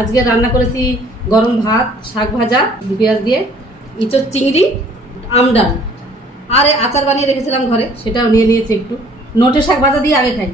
আজকে রান্না করেছি গরম ভাত, শাক ভাজা, পেঁয়াজ দিয়ে ইঁচোর চিংড়ি আমডাল আর আচার বানিয়ে রেখেছিলাম ঘরে, সেটাও নিয়ে নিয়েছি একটু। নোটের শাক ভাজা দিয়ে আগে খাই।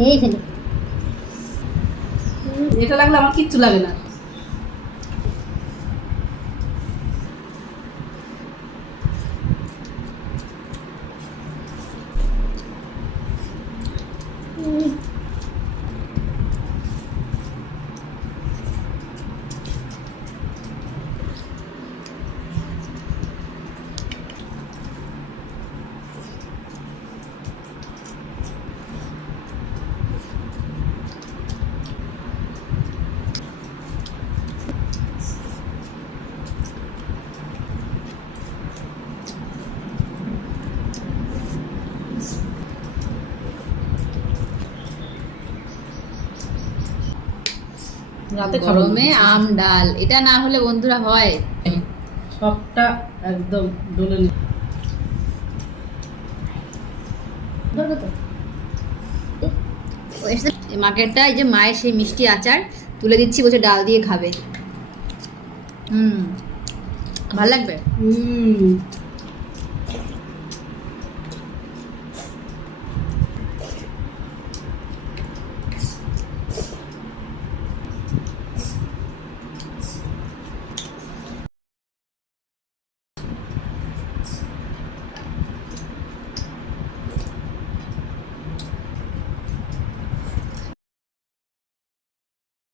খেয়েই ফেলি। এটা লাগলে আমার কিচ্ছু লাগে না। রাতে গরমে আম ডাল এটা না হলে বন্ধুরা হয়। সবটা একদম ডলে নি মার্কেটটা এই যে মায়ের সেই মিষ্টি আচার তুলে দিচ্ছি বলছে ডাল দিয়ে খাবে। হুম। ভালো লাগবে? হুম।